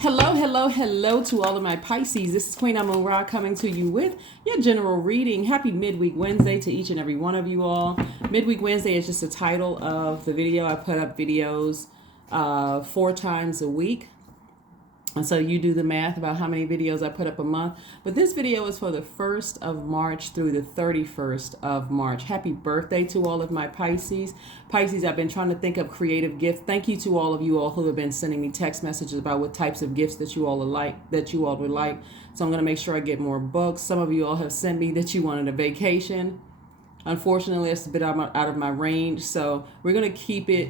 Hello, hello, hello to all of my Pisces. This is Queen Amun Ra coming to you with your general reading. Happy Midweek Wednesday to each and every one of you all. Midweek Wednesday is just the title of the video. I put up videos 4 times a week. And so you do the math about how many videos I put up a month. But this video is for the 1st of March through the 31st of March. Happy birthday to all of my Pisces. Pisces, I've been trying to think of creative gifts. Thank you to all of you all who have been sending me text messages about what types of gifts that you all would like. So I'm going to make sure I get more books. Some of you all have sent me that you wanted a vacation. Unfortunately, it's a bit out of my range, so we're gonna keep it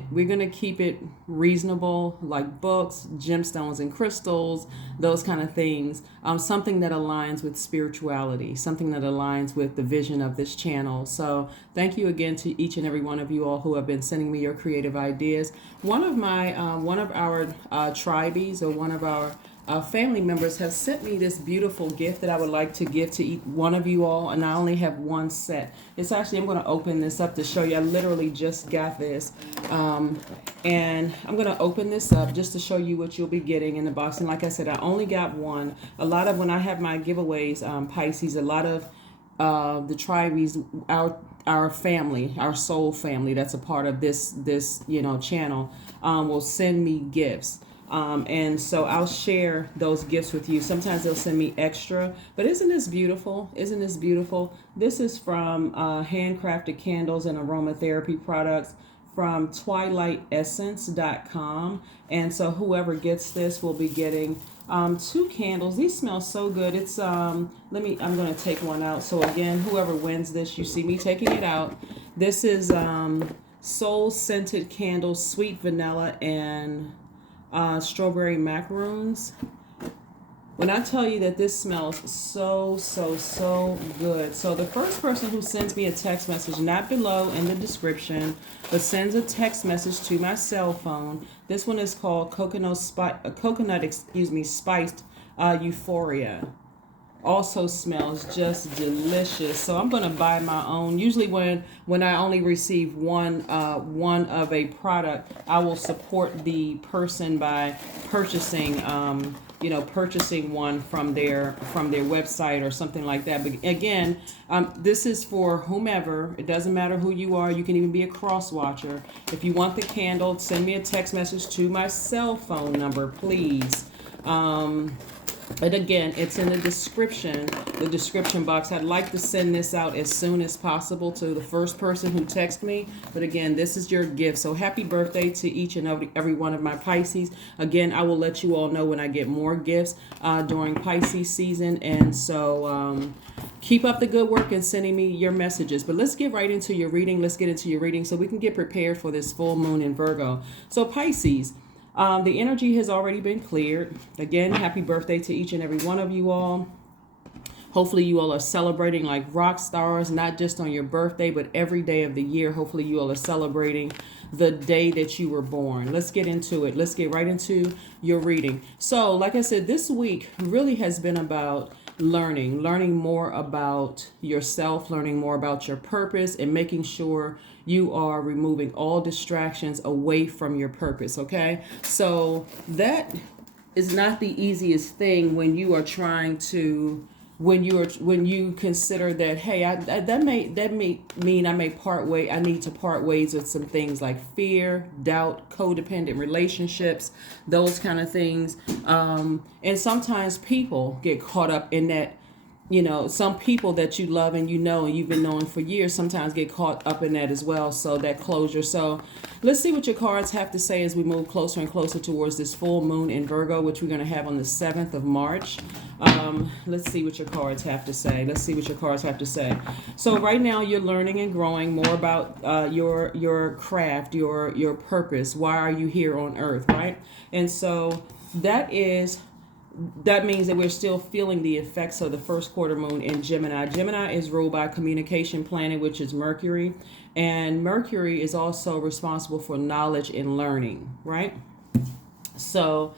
reasonable, like books, gemstones and crystals, those kind of things. Something that aligns with spirituality, something that aligns with the vision of this channel. So thank you again to each and every one of you all who have been sending me your creative ideas. One of our tribees, or one of our family members have sent me this beautiful gift that I would like to give to each one of you all, and I only have one set. It's actually, I'm going to open this up to show you. I literally just got this, and I'm going to open this up just to show you what you'll be getting in the box. And like I said, I only got one. A lot of when I have my giveaways, Pisces, a lot of the tribees, our family, our soul family that's a part of this channel, will send me gifts. And so I'll share those gifts with you. Sometimes they'll send me extra, but isn't this beautiful? Isn't this beautiful? This is from handcrafted candles and aromatherapy products from twilightessence.com. And so whoever gets this will be getting 2 candles. These smell so good. It's I'm going to take one out. So again, whoever wins this, you see me taking it out. This is soul scented candles, sweet vanilla and strawberry macaroons. When I tell you that this smells so good. So the first person who sends me a text message, not below in the description, but sends a text message to my cell phone. This one is called spiced euphoria. Also smells just delicious. So I'm going to buy my own. Usually when I only receive one of a product, I will support the person by purchasing one from their website or something like that. But again, this is for whomever. It doesn't matter who you are. You can even be a cross watcher. If you want the candle, send me a text message to my cell phone number, please. And again, it's in the description box. I'd like to send this out as soon as possible to the first person who texts me. But again, this is your gift. So happy birthday to each and every one of my Pisces. Again, I will let you all know when I get more gifts during Pisces season. And so keep up the good work and sending me your messages. But let's get right into your reading. Let's get into your reading so we can get prepared for this full moon in Virgo. So Pisces. The energy has already been cleared. Again, happy birthday to each and every one of you all. Hopefully you all are celebrating like rock stars, not just on your birthday, but every day of the year. Hopefully you all are celebrating the day that you were born. Let's get into it. Let's get right into your reading. So, like I said, this week really has been about learning more about yourself, learning more about your purpose, and making sure you are removing all distractions away from your purpose. Okay, so that is not the easiest thing when you are trying to when you consider that, hey, that may mean I need to part ways with some things like fear, doubt, codependent relationships, those kind of things. And sometimes people get caught up in that. Some people that you love and and you've been knowing for years sometimes get caught up in that as well. So that closure. So let's see what your cards have to say as we move closer and closer towards this full moon in Virgo, which we're going to have on the 7th of March. Let's see what your cards have to say. So right now you're learning and growing more about your craft, your purpose. Why are you here on earth, right? And so that means that we're still feeling the effects of the first quarter moon in Gemini. Gemini is ruled by a communication planet, which is Mercury. And Mercury is also responsible for knowledge and learning, right? So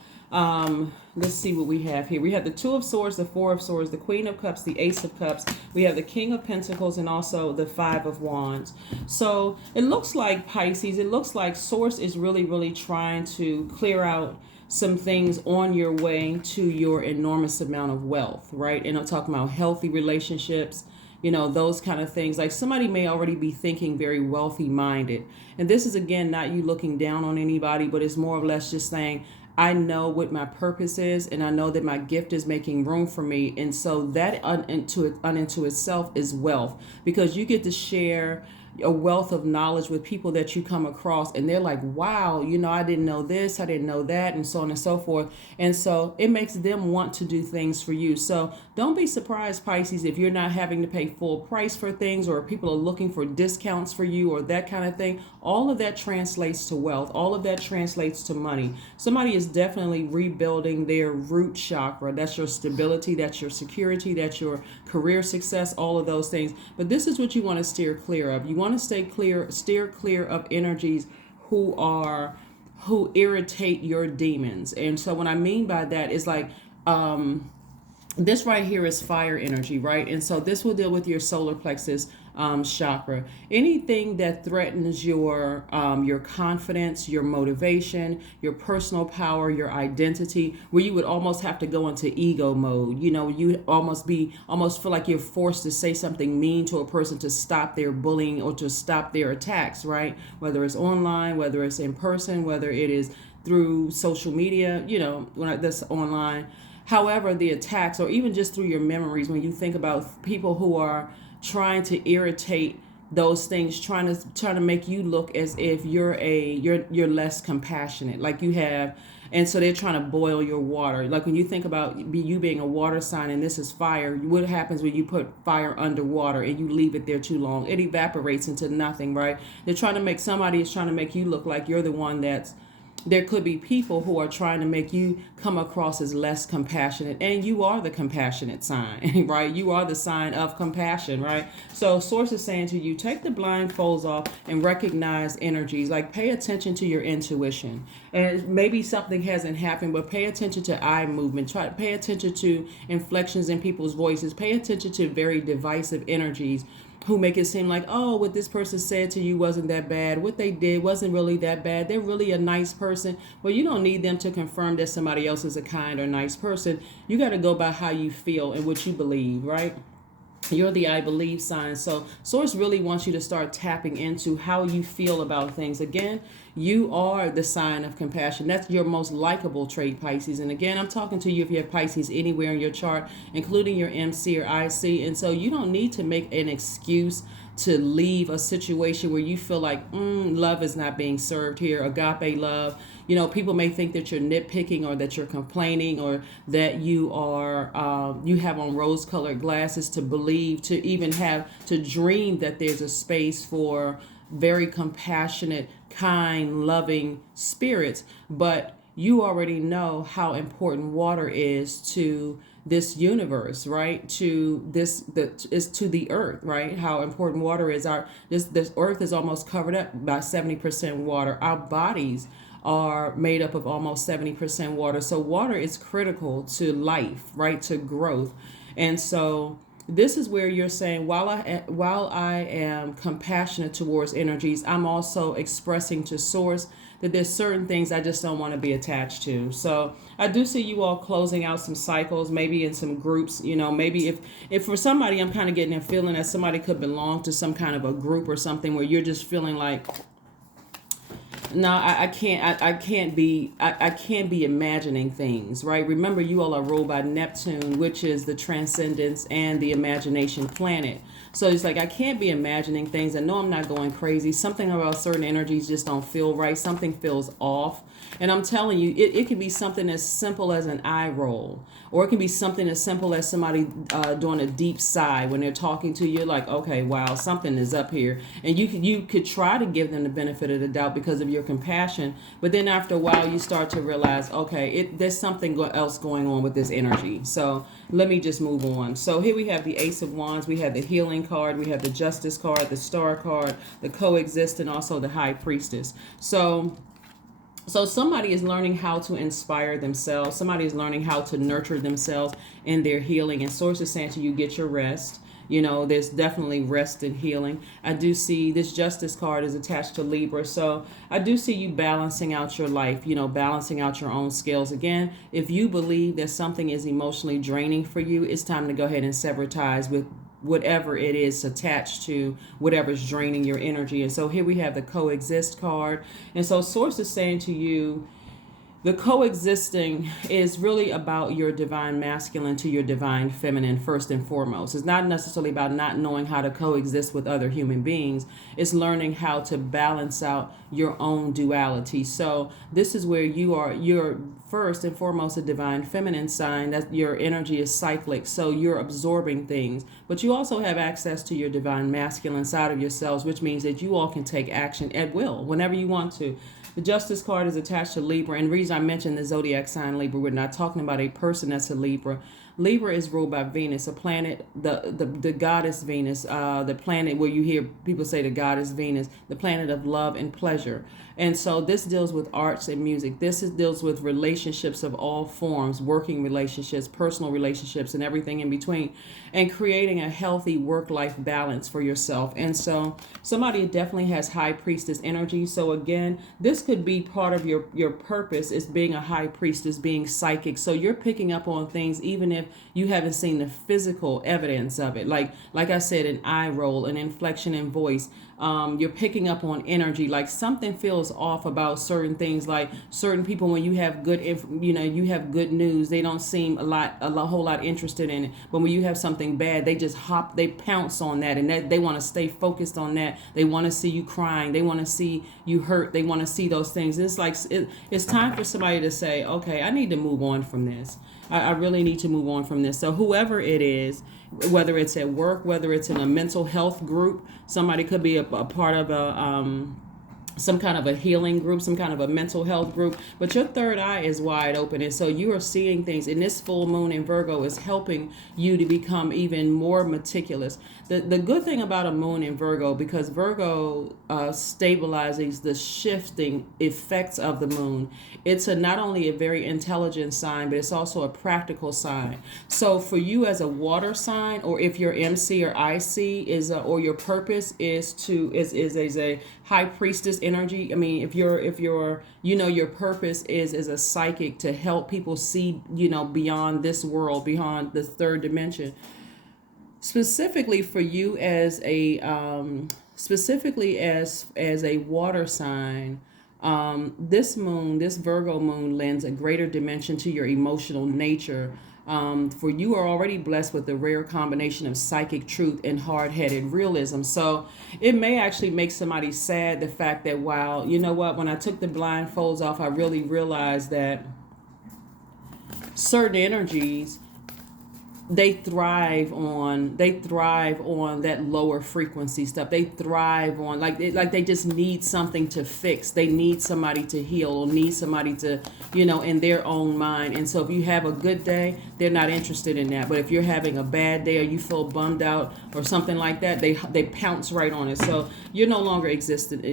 let's see what we have here. We have the 2 of Swords, the 4 of Swords, the Queen of Cups, the Ace of Cups. We have the King of Pentacles and also the 5 of Wands. So it looks like Pisces, it looks like Source is really trying to clear out some things on your way to your enormous amount of wealth, right? And I'm talking about healthy relationships, those kind of things. Like somebody may already be thinking very wealthy minded. And this is, again, not you looking down on anybody, but it's more or less just saying, I know what my purpose is, and I know that my gift is making room for me. And so that unto itself is wealth, because you get to share a wealth of knowledge with people that you come across, and they're like, wow, I didn't know this, I didn't know that, and so on and so forth. And so it makes them want to do things for you. So don't be surprised, Pisces, if you're not having to pay full price for things, or people are looking for discounts for you, or that kind of thing. All of that translates to wealth. All of that translates to money. Somebody is definitely rebuilding their root chakra. That's your stability, that's your security, that's your career success, all of those things. But this is what you want to steer clear of. You want to steer clear of energies who irritate your demons. And so what I mean by that is like, this right here is fire energy, right? And so this will deal with your solar plexus chakra. Anything that threatens your confidence, your motivation, your personal power, your identity, where you would almost have to go into ego mode. You almost feel like you're forced to say something mean to a person to stop their bullying or to stop their attacks, right? Whether it's online, whether it's in person, whether it is through social media, when that's online. However, the attacks, or even just through your memories, when you think about people who are trying to irritate those things, trying to make you look as if you're less compassionate, like you have, and so they're trying to boil your water. Like when you think about you being a water sign and this is fire, what happens when you put fire underwater and you leave it there too long? It evaporates into nothing, right? Somebody is trying to make you look like you're the one there could be people who are trying to make you come across as less compassionate, and you are the compassionate sign, right? You are the sign of compassion, right? So Source is saying to you, take the blindfolds off and recognize energies. Like, pay attention to your intuition. And maybe something hasn't happened, but pay attention to eye movement. Try to pay attention to inflections in people's voices. Pay attention to very divisive energies who make it seem like, oh, what this person said to you wasn't that bad. What they did wasn't really that bad. They're really a nice person. Well, you don't need them to confirm that somebody else is a kind or nice person. You got to go by how you feel and what you believe, right? You're the I believe sign. So Source really wants you to start tapping into how you feel about things. Again, you are the sign of compassion. That's your most likable trait, Pisces. And again, I'm talking to you if you have Pisces anywhere in your chart, including your MC or IC. And so you don't need to make an excuse to leave a situation where you feel like love is not being served here, agape love. People may think that you're nitpicking, or that you're complaining, or that you have on rose-colored glasses to believe, to even have to dream that there's a space for very compassionate, kind, loving spirits. But you already know how important water is to this universe, right? To the earth, right? How important water is. This earth is almost covered up by 70% water. Our bodies are made up of almost 70% water. So water is critical to life, right? To growth. And so this is where you're saying, while I am compassionate towards energies, I'm also expressing to Source that there's certain things I just don't want to be attached to. So I do see you all closing out some cycles, maybe in some groups. Maybe if for somebody, I'm kind of getting a feeling that somebody could belong to some kind of a group or something where you're just feeling like, no, I can't be imagining things, right? Remember, you all are ruled by Neptune, which is the transcendence and the imagination planet. So it's like, I can't be imagining things. I know I'm not going crazy. Something about certain energies just don't feel right. Something feels off. And I'm telling you, it can be something as simple as an eye roll, or it can be something as simple as somebody doing a deep sigh when they're talking to you, like, okay, wow, something is up here. And you could try to give them the benefit of the doubt because of your compassion, but then after a while you start to realize, okay, there's something else going on with this energy. So let me just move on. So here we have the Ace of Wands, we have the Healing card, we have the Justice card, the Star card, the Coexist, and also the High Priestess. So somebody is learning how to inspire themselves. Somebody is learning how to nurture themselves in their healing. And Source is saying to you, get your rest. There's definitely rest and healing. I do see this Justice card is attached to Libra. So I do see you balancing out your life, balancing out your own scales. Again, if you believe that something is emotionally draining for you, it's time to go ahead and sever ties with whatever it is attached to whatever's draining your energy. And so here we have the coexist card. And so source is saying to you, the coexisting is really about your divine masculine to your divine feminine first and foremost. It's not necessarily about not knowing how to coexist with other human beings. It's learning how to balance out your own duality. So this is where you're first and foremost a divine feminine sign, that your energy is cyclic. So you're absorbing things, but you also have access to your divine masculine side of yourselves, which means that you all can take action at will whenever you want to. The Justice card is attached to Libra, and the reason I mentioned the Zodiac sign Libra, we're not talking about a person that's a Libra. Libra is ruled by Venus, a planet, the goddess Venus, the planet where you hear people say the goddess Venus, the planet of love and pleasure. And so this deals with arts and music. Deals with relationships of all forms, working relationships, personal relationships, and everything in between, and creating a healthy work-life balance for yourself. And so somebody definitely has high priestess energy. So again, this could be part of your purpose is being a high priestess, being psychic. So you're picking up on things even if you haven't seen the physical evidence of it. Like I said, an eye roll, an inflection in voice. You're picking up on energy, like something feels off about certain things, like certain people, when you have you have good news, they don't seem a whole lot interested in it. But when you have something bad, they pounce on that, and that they want to stay focused on that. They want to see you crying. They want to see you hurt. They want to see those things. It's like it's time for somebody to say, okay, I need to move on from this. I really need to move on from this. So whoever it is, whether it's at work, whether it's in a mental health group, somebody could be a part of some kind of a healing group, some kind of a mental health group, but your third eye is wide open. And so you are seeing things, and this full moon in Virgo is helping you to become even more meticulous. The good thing about a moon in Virgo, because Virgo stabilizes the shifting effects of the moon, it's not only a very intelligent sign, but it's also a practical sign. So for you as a water sign, or if your MC or IC or your purpose is a high priestess energy. I mean, if your purpose is a psychic to help people see, beyond this world, beyond the third dimension. Specifically for you as a water sign, this Virgo moon lends a greater dimension to your emotional nature. For you are already blessed with the rare combination of psychic truth and hard-headed realism. So it may actually make somebody sad, the fact that, wow, you know what, when I took the blindfolds off, I really realized that certain energies, they thrive on that lower frequency stuff. They thrive on they just need something to fix. They need somebody to heal, or need somebody to, in their own mind. And so if you have a good day, they're not interested in that. But if you're having a bad day, or you feel bummed out or something like that, they pounce right on it. So you're no longer interested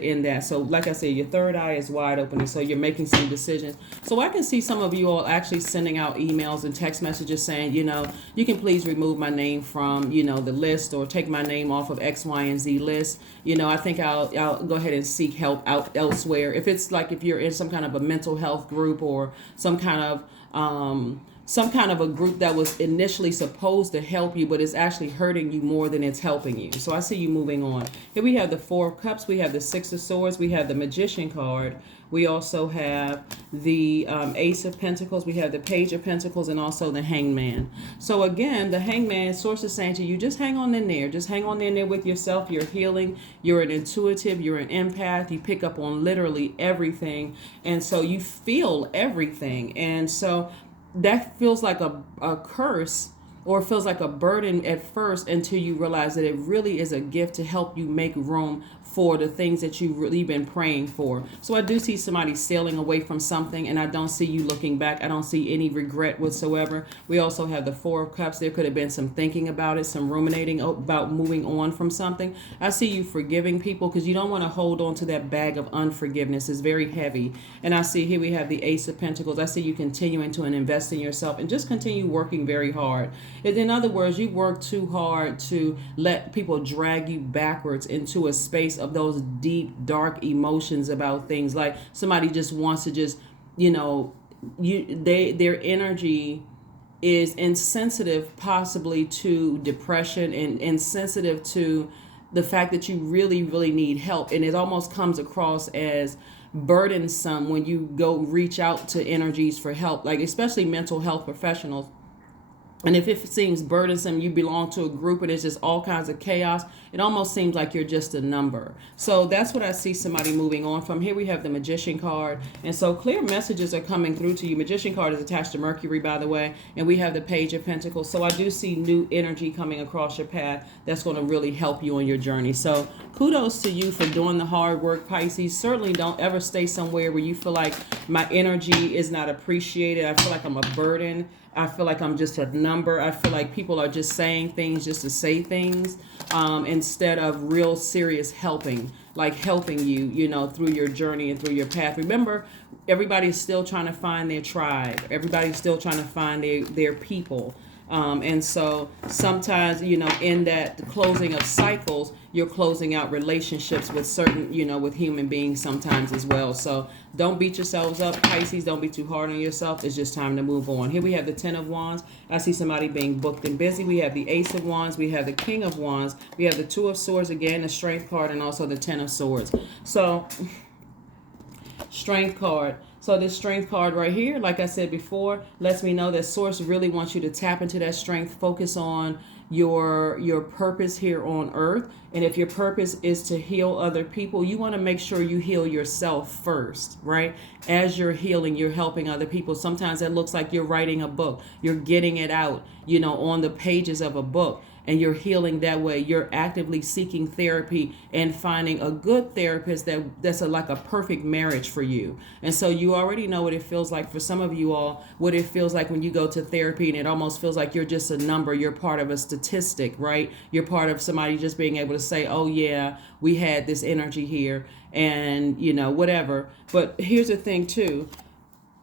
in that. So like I said, your third eye is wide open, and so you're making some decisions. So I can see some of you all actually sending out emails and text messages saying, you can please remove my name from, the list, or take my name off of X, Y, and Z list. I think I'll go ahead and seek help out elsewhere. If it's like, if you're in some kind of a mental health group, or some kind of a group that was initially supposed to help you, but it's actually hurting you more than it's helping you. So I see you moving on. Here we have the Four of Cups. We have the Six of Swords. We have the Magician card. We also have the Ace of Pentacles. We have the Page of Pentacles, and also the Hangman. So again, the Hangman source is saying to you, just hang on in there. Just hang on in there with yourself. You're healing. You're an intuitive. You're an empath. You pick up on literally everything. And so you feel everything. And so that feels like a curse, or feels like a burden at first, until you realize that it really is a gift to help you make room for the things that you've really been praying for. So I do see somebody sailing away from something, and I don't see you looking back. I don't see any regret whatsoever. We also have the Four of Cups. There could have been some thinking about it, some ruminating about moving on from something. I see you forgiving people because you don't want to hold on to that bag of unforgiveness. It's very heavy. And I see here we have the Ace of Pentacles. I see you continuing to invest in yourself and just continue working very hard. In other words, you work too hard to let people drag you backwards into a space of those deep, dark emotions about things. Like somebody just wants to just, their energy is insensitive possibly to depression and insensitive to the fact that you really, really need help. And it almost comes across as burdensome when you go reach out to energies for help, like especially mental health professionals. And if it seems burdensome, you belong to a group and there's just all kinds of chaos, it almost seems like you're just a number. So that's what I see somebody moving on from. Here we have the Magician card. And so clear messages are coming through to you. Magician card is attached to Mercury, by the way. And we have the Page of Pentacles. So I do see new energy coming across your path that's going to really help you on your journey. So kudos to you for doing the hard work, Pisces. Certainly don't ever stay somewhere where you feel like my energy is not appreciated. I feel like I'm a burden. I feel like I'm just a number. I feel like people are just saying things just to say things instead of real serious helping, like helping you, through your journey and through your path. Remember, everybody's still trying to find their tribe. Everybody's still trying to find their people. And so sometimes, in that closing of cycles, you're closing out relationships with certain, with human beings sometimes as well. So don't beat yourselves up, Pisces. Don't be too hard on yourself. It's just time to move on. Here we have the Ten of Wands. I see somebody being booked and busy. We have the Ace of Wands. We have the King of Wands. We have the Two of Swords again, the Strength card, and also the Ten of Swords. So Strength card. So this Strength card right here, like I said before, lets me know that Source really wants you to tap into that strength, focus on your purpose here on earth. And if your purpose is to heal other people, you want to make sure you heal yourself first, right? As you're healing, you're helping other people. Sometimes it looks like you're writing a book. You're getting it out, on the pages of a book. And you're healing that way. You're actively seeking therapy and finding a good therapist that's like a perfect marriage for you. And so you already know what it feels like for some of you all, what it feels like when you go to therapy and it almost feels like you're just a number. You're part of a statistic, right? You're part of somebody just being able to say, oh yeah, we had this energy here and, whatever. But here's the thing too.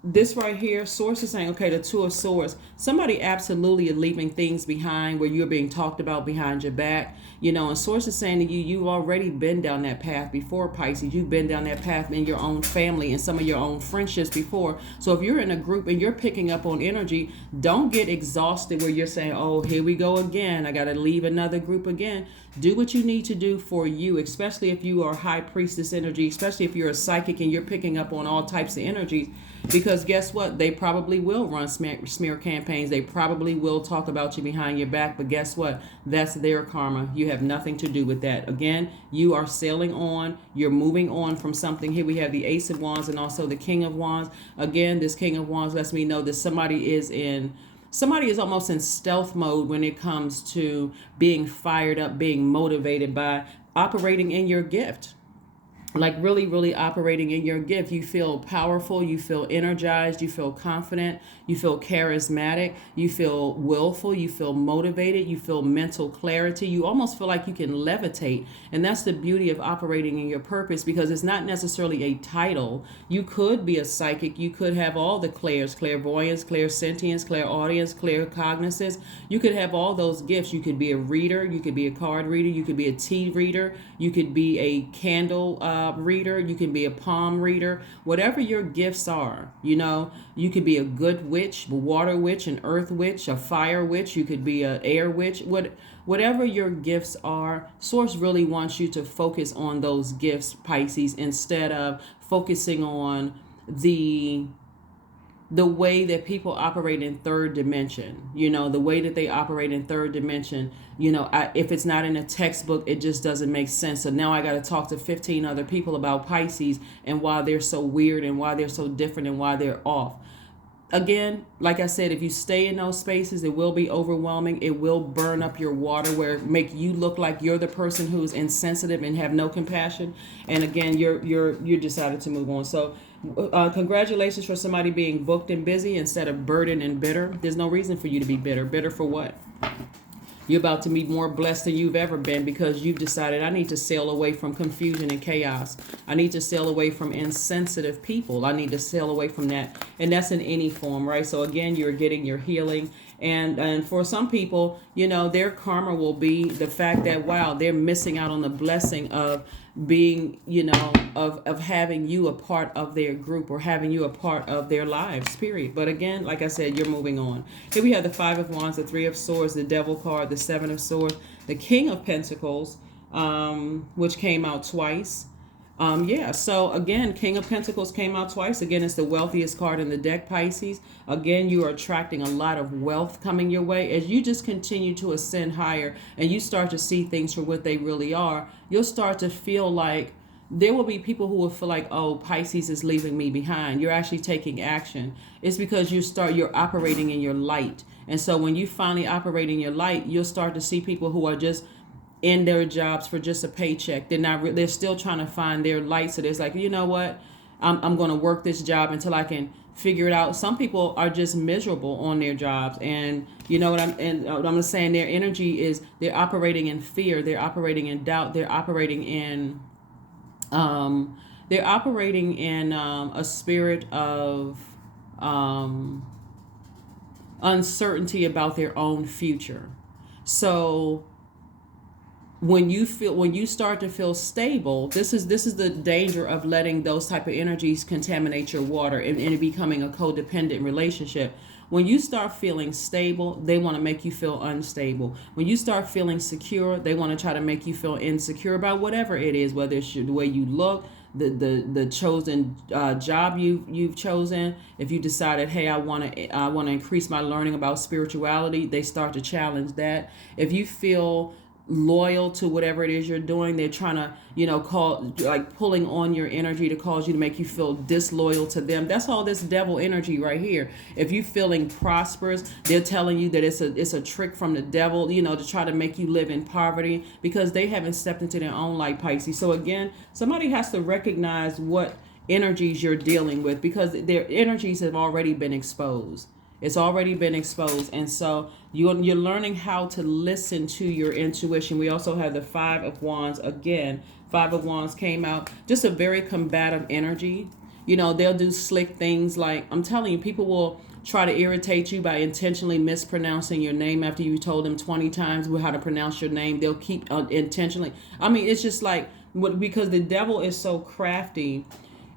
This right here, Source is saying, okay, the Two of Swords, somebody absolutely is leaving things behind where you're being talked about behind your back, and Source is saying to you, you've already been down that path before, Pisces. You've been down that path in your own family and some of your own friendships before. So if you're in a group and you're picking up on energy, don't get exhausted where you're saying, oh, here we go again. I got to leave another group again. Do what you need to do for you, especially if you are High Priestess energy, especially if you're a psychic and you're picking up on all types of energies. Because guess what? They probably will run smear campaigns. They probably will talk about you behind your back. But guess what? That's their karma. You have nothing to do with that. Again, you are sailing on. You're moving on from something. Here we have the Ace of Wands and also the King of Wands. Again, this King of Wands lets me know that somebody is almost in stealth mode when it comes to being fired up, being motivated by operating in your gift. Like really, really operating in your gift. You feel powerful, you feel energized, you feel confident, you feel charismatic, you feel willful, you feel motivated, you feel mental clarity. You almost feel like you can levitate. And that's the beauty of operating in your purpose, because it's not necessarily a title. You could be a psychic. You could have all the clairs, clairvoyance, clairsentience, clairaudience, claircognizance. You could have all those gifts. You could be a reader. You could be a card reader. You could be a tea reader. You could be a candle reader. You can be a palm reader. Whatever your gifts are, you could be a good witch, a water witch, an earth witch, a fire witch. You could be an air witch. Whatever your gifts are, Source really wants you to focus on those gifts, Pisces, instead of focusing on the way that people operate in third dimension, the way that they operate in third dimension, if it's not in a textbook, it just doesn't make sense. So now I got to talk to 15 other people about Pisces and why they're so weird and why they're so different and why they're off. again, like I said, if you stay in those spaces, it will be overwhelming. It will burn up your water, where it make you look like you're the person who's insensitive and have no compassion. And again, you decided to move on. So congratulations for somebody being booked and busy instead of burdened and bitter. There's no reason for you to be bitter. Bitter for what? You're about to be more blessed than you've ever been, because you've decided, I need to sail away from confusion and chaos. I need to sail away from insensitive people. I need to sail away from that. And that's in any form, right? So again, you're getting your healing. And for some people, their karma will be the fact that, wow, they're missing out on the blessing of being, of having you a part of their group, or having you a part of their lives, period. But again, like I said, you're moving on. Here we have the Five of Wands, the Three of Swords, the Devil card, the Seven of Swords, the King of Pentacles, which came out twice. So again, King of Pentacles came out twice. Again, it's the wealthiest card in the deck, Pisces. Again, you are attracting a lot of wealth coming your way as you just continue to ascend higher and you start to see things for what they really are. You'll start to feel like there will be people who will feel like, oh, Pisces is leaving me behind. You're actually taking action. It's because you're operating in your light. And so when you finally operate in your light, you'll start to see people who are just in their jobs for just a paycheck. They're still trying to find their light. So there's like, you know what? I'm going to work this job until I can figure it out. Some people are just miserable on their jobs, and what I'm saying, their energy is, they're operating in fear, they're operating in doubt, they're operating in a spirit of uncertainty about their own future. So when you start to feel stable, this is the danger of letting those type of energies contaminate your water and it becoming a codependent relationship. When you start feeling stable, they want to make you feel unstable. When you start feeling secure, they want to try to make you feel insecure about whatever it is, whether it's the way you look, the chosen job you've chosen. If you decided, hey, I want to increase my learning about spirituality, they start to challenge that. If you feel loyal to whatever it is you're doing, they're trying to pulling on your energy to cause you to make you feel disloyal to them. That's all this devil energy right here. If you're feeling prosperous, they're telling you that it's a trick from the devil, to try to make you live in poverty, because they haven't stepped into their own light, Pisces. So again, somebody has to recognize what energies you're dealing with, because their energies have already been exposed. It's already been exposed. And so you're learning how to listen to your intuition. We also have the Five of Wands. Again, Five of Wands came out. Just a very combative energy. They'll do slick things like, I'm telling you, people will try to irritate you by intentionally mispronouncing your name after you told them 20 times how to pronounce your name. They'll keep intentionally. I mean, it's just like, because the devil is so crafty,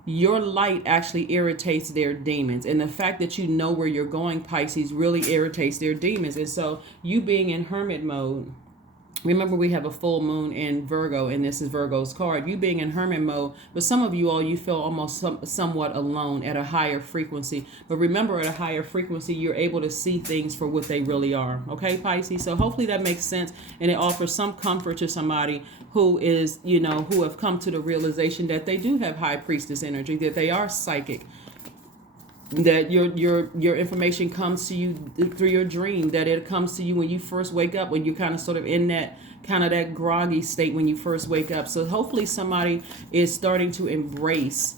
your light actually irritates their demons. And the fact that you know where you're going, Pisces, really irritates their demons. And so you being in hermit mode, remember we have a full moon in Virgo, and this is Virgo's card. You being in hermit mode, but some of you all, you feel almost somewhat alone at a higher frequency. But remember, at a higher frequency, you're able to see things for what they really are. Okay, Pisces? So hopefully that makes sense, and it offers some comfort to somebody who is, who have come to the realization that they do have high priestess energy, that they are psychic, that your information comes to you through your dream, that it comes to you when you first wake up, when you're kind of sort of in that groggy state when you first wake up. So hopefully somebody is starting to embrace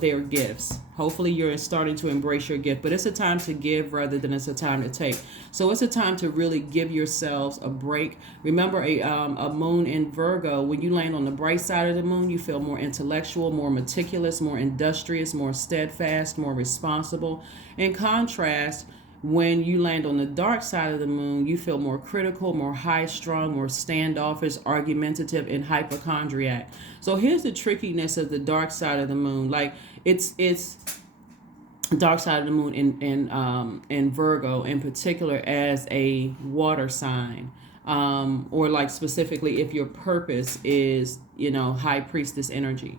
their gifts. Hopefully you're starting to embrace your gift, but it's a time to give rather than it's a time to take. So it's a time to really give yourselves a break. Remember, a moon in Virgo, when you land on the bright side of the moon, you feel more intellectual, more meticulous, more industrious, more steadfast, more responsible. In contrast, when you land on the dark side of the moon, you feel more critical, more high-strung, more standoffish, argumentative, and hypochondriac. So here's the trickiness of the dark side of the moon. Like it's dark side of the moon in Virgo in particular as a water sign, or like specifically if your purpose is high priestess energy.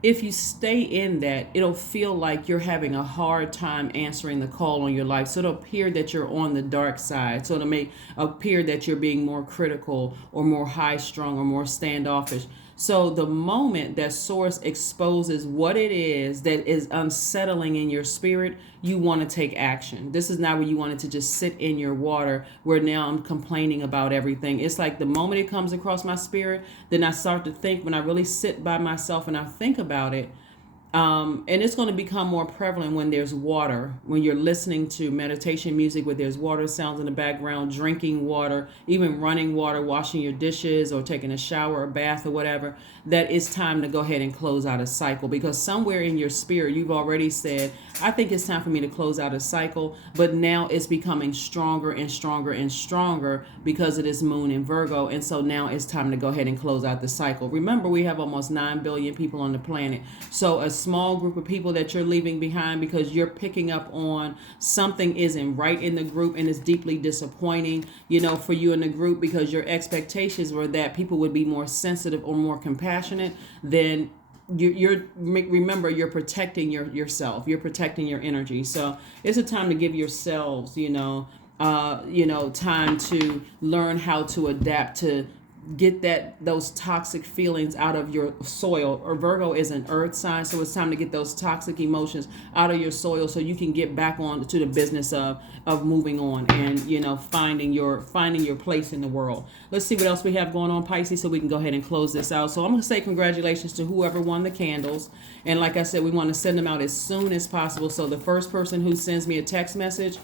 If you stay in that, it'll feel like you're having a hard time answering the call on your life. So it'll appear that you're on the dark side. So it'll make appear that you're being more critical or more high strung or more standoffish. So the moment that source exposes what it is that is unsettling in your spirit, you want to take action. This is not where you want it to just sit in your water where now I'm complaining about everything. It's like the moment it comes across my spirit, then I start to think, when I really sit by myself and I think about it, and it's going to become more prevalent when there's water, when you're listening to meditation music where there's water sounds in the background, drinking water, even running water, washing your dishes or taking a shower or bath or whatever, that it's time to go ahead and close out a cycle. Because somewhere in your spirit, you've already said, I think it's time for me to close out a cycle, but now it's becoming stronger and stronger and stronger because of this moon in Virgo. And so now it's time to go ahead and close out the cycle. Remember, we have almost 9 billion people on the planet. So a small group of people that you're leaving behind because you're picking up on something isn't right in the group, and it's deeply disappointing, for you in the group, because your expectations were that people would be more sensitive or more compassionate. Then remember, you're protecting yourself, you're protecting your energy. So it's a time to give yourselves time to learn how to adapt, to get those toxic feelings out of your soil. Or Virgo is an earth sign, so it's time to get those toxic emotions out of your soil so you can get back on to the business of moving on and finding your place in the world. Let's see what else we have going on, Pisces, so we can go ahead and close this out. So I'm going to say congratulations to whoever won the candles, and like I said, we want to send them out as soon as possible. So the first person who sends me a text message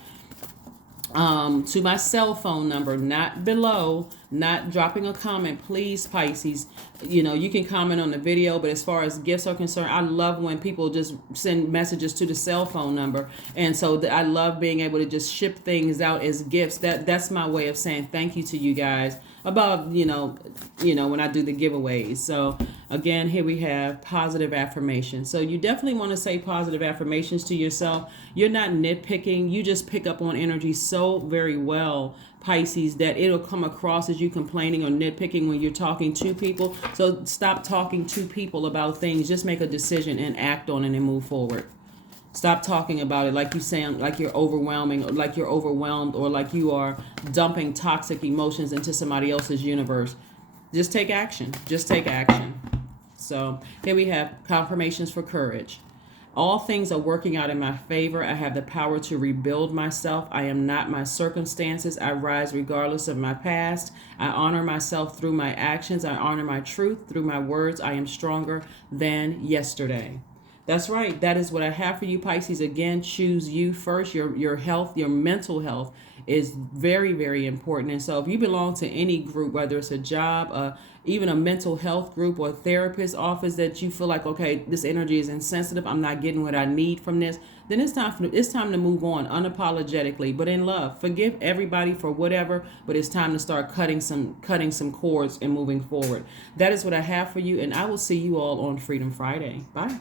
to my cell phone number, not below, not dropping a comment, please, Pisces. You can comment on the video, but as far as gifts are concerned, I love when people just send messages to the cell phone number. And so I love being able to just ship things out as gifts. That's my way of saying thank you to you guys about, when I do the giveaways. So again, here we have positive affirmations. So you definitely want to say positive affirmations to yourself. You're not nitpicking. You just pick up on energy so very well, Pisces, that it'll come across as you complaining or nitpicking when you're talking to people. So stop talking to people about things. Just make a decision and act on it and move forward. Stop talking about it like you sound like you're overwhelming, or like you're overwhelmed, or like you are dumping toxic emotions into somebody else's universe. Just take action. Just take action. So here we have confirmations for courage. All things are working out in my favor. I have the power to rebuild myself. I am not my circumstances. I rise regardless of my past. I honor myself through my actions. I honor my truth through my words. I am stronger than yesterday. That's right. That is what I have for you, Pisces. Again, choose you first. Your health, your mental health is very, very important. And so if you belong to any group, whether it's a job, even a mental health group or a therapist office, that you feel like, okay, this energy is insensitive, I'm not getting what I need from this, then it's time to move on unapologetically, but in love. Forgive everybody for whatever, but it's time to start cutting some cords and moving forward. That is what I have for you, and I will see you all on Freedom Friday. Bye.